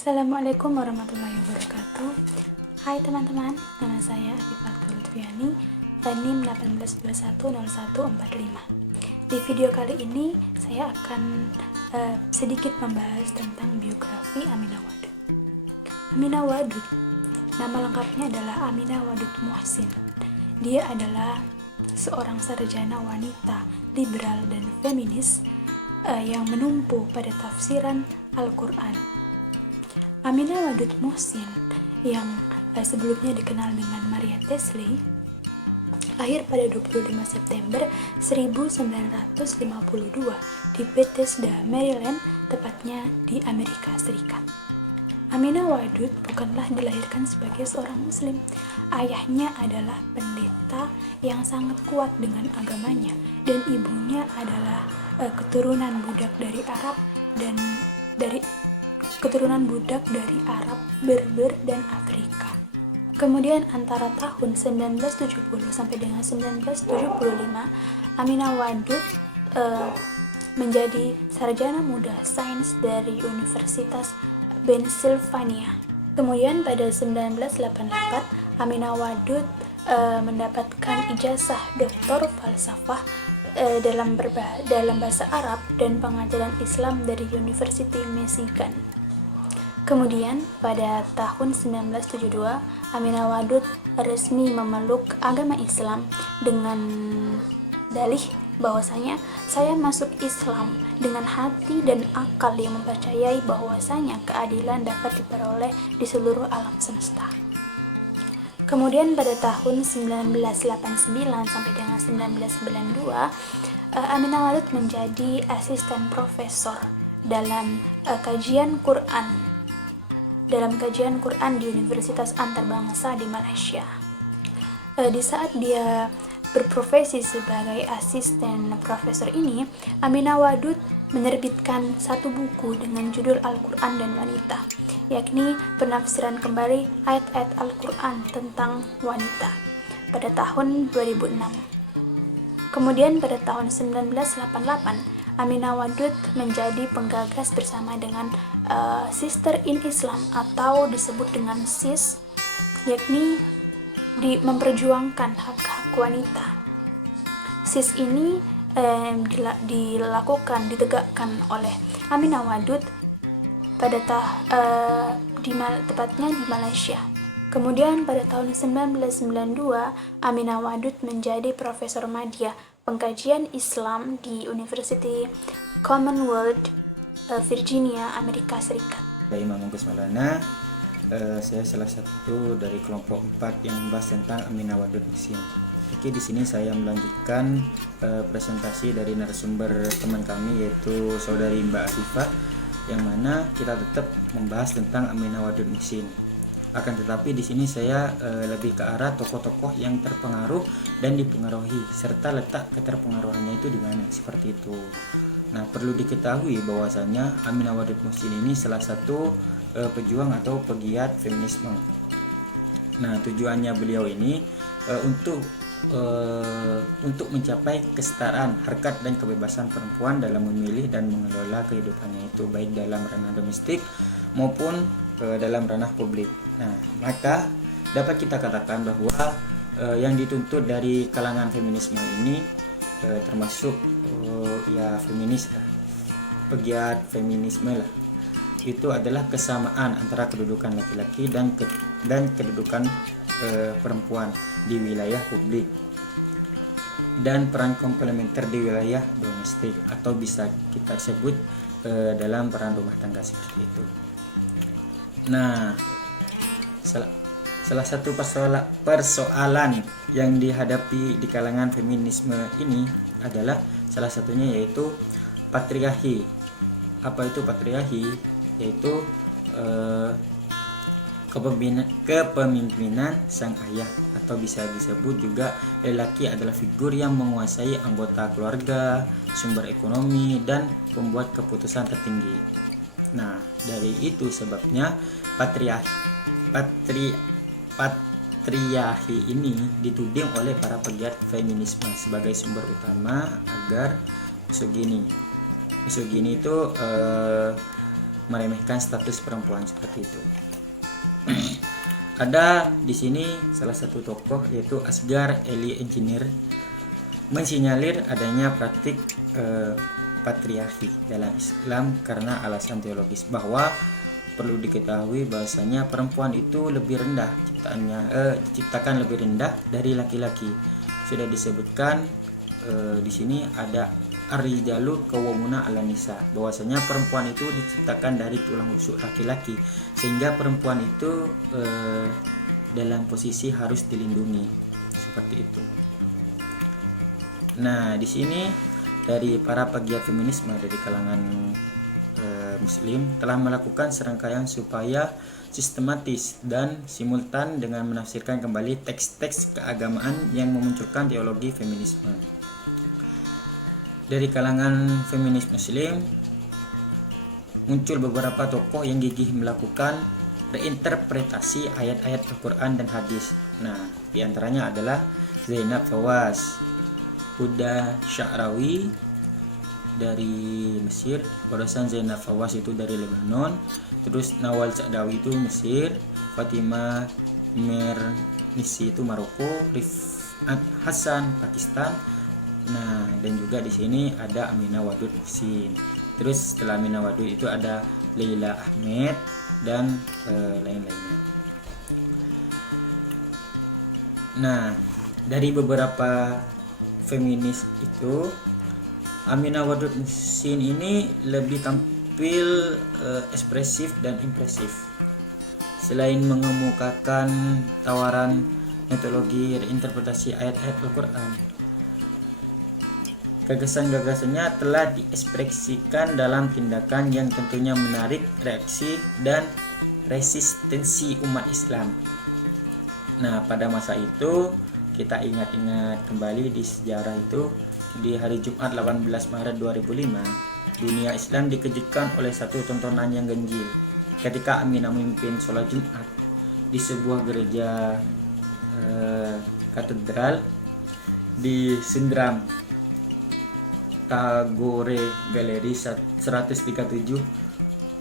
Assalamualaikum warahmatullahi wabarakatuh. Hai teman-teman, nama saya Afifatul Lutfiani, NIM 18210145. Di video kali ini saya akan sedikit membahas tentang biografi Aminah Wadud. Aminah Wadud, nama lengkapnya adalah Aminah Wadud Muhsin. Dia adalah seorang sarjana wanita liberal dan feminis yang menumpu pada tafsiran Al-Quran. Aminah Wadud Muhsin yang sebelumnya dikenal dengan Maria Tesley lahir pada 25 September 1952 di Bethesda, Maryland, tepatnya di Amerika Serikat. Aminah Wadud bukanlah dilahirkan sebagai seorang muslim. Ayahnya adalah pendeta yang sangat kuat dengan agamanya, dan ibunya adalah keturunan budak dari Arab, Berber, dan Afrika. Kemudian antara tahun 1970 sampai dengan 1975, Aminah Wadud menjadi sarjana muda sains dari Universitas Pennsylvania. Kemudian pada 1984, Aminah Wadud mendapatkan ijazah doktor falsafah dalam bahasa Arab dan pengajaran Islam dari University Michigan. Kemudian pada tahun 1972, Aminah Wadud resmi memeluk agama Islam dengan dalih bahwasanya saya masuk Islam dengan hati dan akal yang mempercayai bahwasanya keadilan dapat diperoleh di seluruh alam semesta. Kemudian pada tahun 1989 sampai dengan 1992, Aminah Wadud menjadi asisten profesor dalam kajian Quran di Universitas Antarbangsa di Malaysia. Di saat dia berprofesi sebagai asisten profesor ini, Aminah Wadud menerbitkan satu buku dengan judul Al-Quran dan Wanita, yakni penafsiran kembali ayat-ayat Al-Quran tentang wanita pada tahun 2006. Kemudian pada tahun 1988, Aminah Wadud menjadi penggagas bersama dengan Sister in Islam atau disebut dengan SIS, yakni memperjuangkan hak-hak wanita. SIS ini ditegakkan oleh Aminah Wadud pada tepatnya di Malaysia. Kemudian pada tahun 1992, Aminah Wadud menjadi Profesor Madya Pengkajian Islam di University Commonwealth Virginia, Amerika Serikat. Saya Imam Mungkus Maulana. Saya salah satu dari kelompok 4 yang membahas tentang Aminah Wadud Muhsin. Oke, di sini saya melanjutkan presentasi dari narasumber teman kami, yaitu saudari Mbak Afifah, yang mana kita tetap membahas tentang Aminah Wadud Muhsin. Akan tetapi di sini saya lebih ke arah tokoh-tokoh yang terpengaruh dan dipengaruhi, serta letak keterpengaruhannya itu di mana, seperti itu. Nah, perlu diketahui bahwasanya Aminah Wadud Muhsin ini salah satu pejuang atau pegiat feminisme. Nah, tujuannya beliau ini untuk mencapai kesetaraan, harkat dan kebebasan perempuan dalam memilih dan mengelola kehidupannya itu, baik dalam ranah domestik maupun dalam ranah publik. Nah, maka dapat kita katakan bahwa yang dituntut dari kalangan feminisme ini termasuk feminis, pegiat feminisme lah, itu adalah kesamaan antara kedudukan laki-laki dan kedudukan perempuan di wilayah publik, dan peran komplementer di wilayah domestik, atau bisa kita sebut dalam peran rumah tangga, seperti itu. Nah, salah satu persoalan yang dihadapi di kalangan feminisme ini adalah salah satunya yaitu patriarki. Apa itu patriarki? Yaitu kepemimpinan sang ayah, atau bisa disebut juga lelaki adalah figur yang menguasai anggota keluarga, sumber ekonomi, dan pembuat keputusan tertinggi. Nah, dari itu sebabnya patriarki ini dituding oleh para pegiat feminisme sebagai sumber utama agar misogini itu meremehkan status perempuan seperti itu. Ada di sini salah satu tokoh yaitu Asghar Eli Engineer mensinyalir adanya praktik patriarki dalam Islam karena alasan teologis, bahwa perlu diketahui bahwasanya perempuan itu lebih rendah diciptakan lebih rendah dari laki-laki. Sudah disebutkan di sini ada ar-rijalu qawwamuna 'alan nisa, bahwasanya perempuan itu diciptakan dari tulang rusuk laki-laki, sehingga perempuan itu dalam posisi harus dilindungi seperti itu. Nah, di sini dari para pegiat feminisme dari kalangan Muslim telah melakukan serangkaian supaya sistematis dan simultan dengan menafsirkan kembali teks-teks keagamaan yang memunculkan teologi feminisme. Dari kalangan feminis Muslim muncul beberapa tokoh yang gigih melakukan reinterpretasi ayat-ayat Al-Quran dan hadis. Nah, diantaranya adalah Zainab Fawaz, Huda Sya'rawi dari Mesir, warisan Zainab Fawaz itu dari Lebanon, terus Nawal Sa'dawi itu Mesir, Fatimah Mernisi itu Maroko, Rifat Hasan Pakistan. Nah, dan juga di sini ada Aminah Wadud Muhsin. Terus setelah Aminah Wadud itu ada Leila Ahmed dan lain-lainnya. Nah, dari beberapa feminis itu, Aminah Wadud Muhsin ini lebih tampil ekspresif dan impresif. Selain mengemukakan tawaran metodologi reinterpretasi ayat-ayat Al-Quran, gagasan-gagasannya telah diekspresikan dalam tindakan yang tentunya menarik reaksi dan resistensi umat Islam. Nah, pada masa itu kita ingat-ingat kembali di sejarah itu, di hari Jumat 18 Maret 2005, dunia Islam dikejutkan oleh satu tontonan yang ganjil ketika Aminah memimpin sholat Jumat di sebuah gereja katedral di Sindram Tagore Gallery 137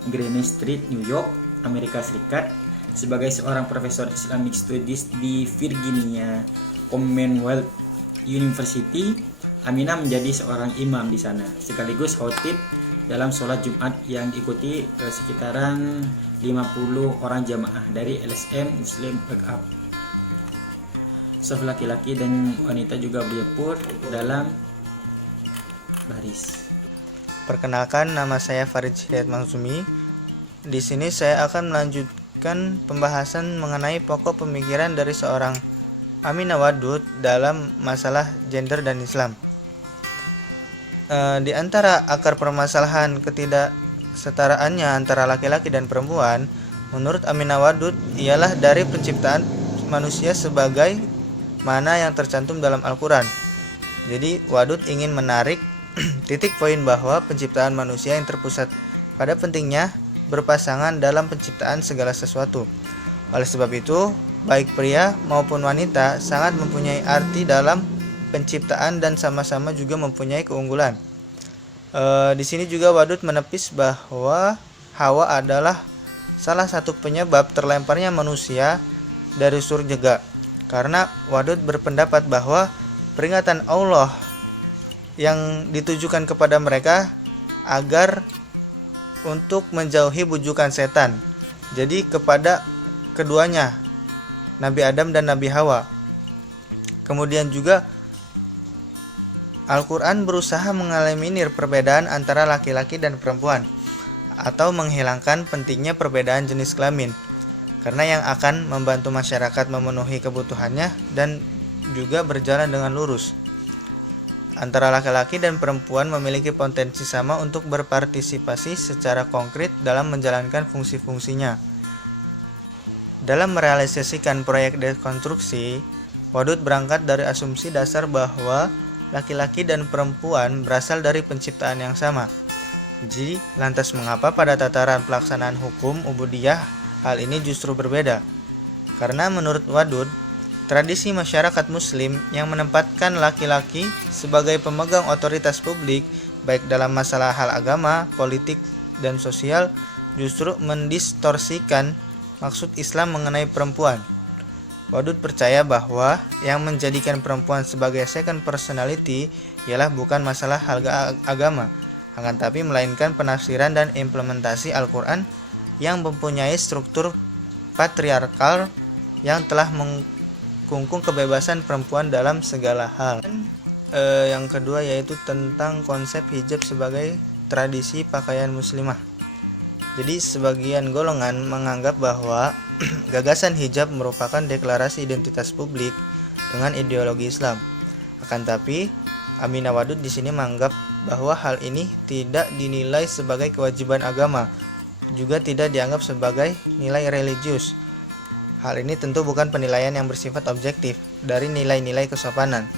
Greenwich Street, New York, Amerika Serikat. Sebagai seorang profesor Islamic Studies di Virginia Commonwealth University, Aminah menjadi seorang imam di sana, sekaligus khotib dalam sholat Jumat yang diikuti sekitaran 50 orang jamaah dari LSM Muslim Backup. Saf laki-laki dan wanita juga berjemput dalam baris. Perkenalkan, nama saya Farid Hidayat Mansumi. Di sini saya akan melanjutkan pembahasan mengenai pokok pemikiran dari seorang Aminah Wadud dalam masalah gender dan Islam. Di antara akar permasalahan ketidaksetaraannya antara laki-laki dan perempuan, menurut Aminah Wadud ialah dari penciptaan manusia sebagai mana yang tercantum dalam Al-Quran. Jadi Wadud ingin menarik titik poin bahwa penciptaan manusia yang terpusat pada pentingnya berpasangan dalam penciptaan segala sesuatu. Oleh sebab itu, baik pria maupun wanita sangat mempunyai arti dalam penciptaan dan sama-sama juga mempunyai keunggulan. Di sini juga Wadud menepis bahwa Hawa adalah salah satu penyebab terlemparnya manusia dari surga, karena Wadud berpendapat bahwa peringatan Allah yang ditujukan kepada mereka agar untuk menjauhi bujukan setan. Jadi kepada keduanya, Nabi Adam dan Nabi Hawa. Kemudian juga Al-Quran berusaha mengeliminir perbedaan antara laki-laki dan perempuan atau menghilangkan pentingnya perbedaan jenis kelamin, karena yang akan membantu masyarakat memenuhi kebutuhannya dan juga berjalan dengan lurus. Antara laki-laki dan perempuan memiliki potensi sama untuk berpartisipasi secara konkret dalam menjalankan fungsi-fungsinya. Dalam merealisasikan proyek dekonstruksi, Wadud berangkat dari asumsi dasar bahwa laki-laki dan perempuan berasal dari penciptaan yang sama. Jadi, lantas mengapa pada tataran pelaksanaan hukum ubudiyah hal ini justru berbeda? Karena menurut Wadud, tradisi masyarakat muslim yang menempatkan laki-laki sebagai pemegang otoritas publik baik dalam masalah hal agama, politik, dan sosial justru mendistorsikan maksud Islam mengenai perempuan. Wadud percaya bahwa yang menjadikan perempuan sebagai second personality ialah bukan masalah harga agama, akan tapi melainkan penafsiran dan implementasi Al-Quran yang mempunyai struktur patriarkal yang telah mengkungkung kebebasan perempuan dalam segala hal. Yang kedua yaitu tentang konsep hijab sebagai tradisi pakaian muslimah. Jadi sebagian golongan menganggap bahwa gagasan hijab merupakan deklarasi identitas publik dengan ideologi Islam. Akan tapi Aminah Wadud di sini menganggap bahwa hal ini tidak dinilai sebagai kewajiban agama, juga tidak dianggap sebagai nilai religius. Hal ini tentu bukan penilaian yang bersifat objektif dari nilai-nilai kesopanan.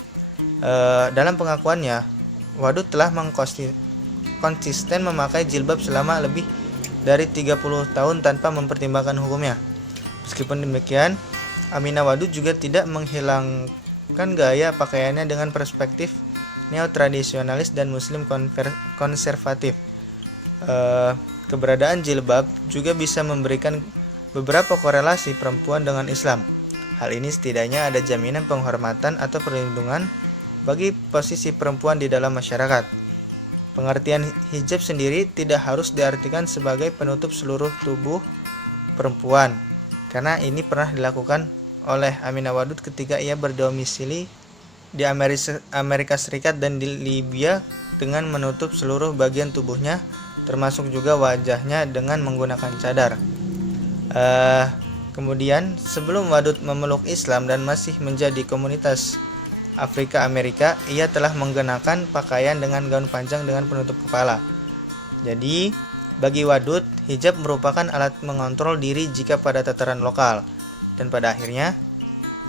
Dalam pengakuannya, Wadud telah konsisten memakai jilbab selama lebih dari 30 tahun tanpa mempertimbangkan hukumnya. Meskipun demikian, Aminah Wadud juga tidak menghilangkan gaya pakaiannya dengan perspektif neo-tradisionalis dan muslim konservatif. Keberadaan jilbab juga bisa memberikan beberapa korelasi perempuan dengan Islam. Hal ini setidaknya ada jaminan penghormatan atau perlindungan bagi posisi perempuan di dalam masyarakat. Pengertian hijab sendiri tidak harus diartikan sebagai penutup seluruh tubuh perempuan, karena ini pernah dilakukan oleh Aminah Wadud ketika ia berdomisili di Amerika Serikat dan di Libya dengan menutup seluruh bagian tubuhnya, termasuk juga wajahnya dengan menggunakan cadar. Kemudian sebelum Wadud memeluk Islam dan masih menjadi komunitas Afrika Amerika, ia telah mengenakan pakaian dengan gaun panjang dengan penutup kepala. Jadi, bagi Wadud, hijab merupakan alat mengontrol diri jika pada tataran lokal. Dan pada akhirnya,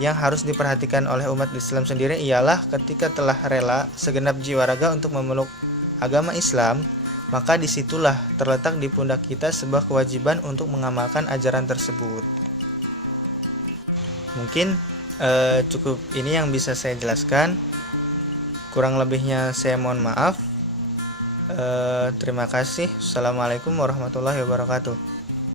yang harus diperhatikan oleh umat Islam sendiri ialah ketika telah rela segenap jiwa raga untuk memeluk agama Islam, maka disitulah terletak di pundak kita sebuah kewajiban untuk mengamalkan ajaran tersebut. Mungkin cukup ini yang bisa saya jelaskan. Kurang lebihnya saya mohon maaf. Terima kasih. Assalamualaikum warahmatullahi wabarakatuh.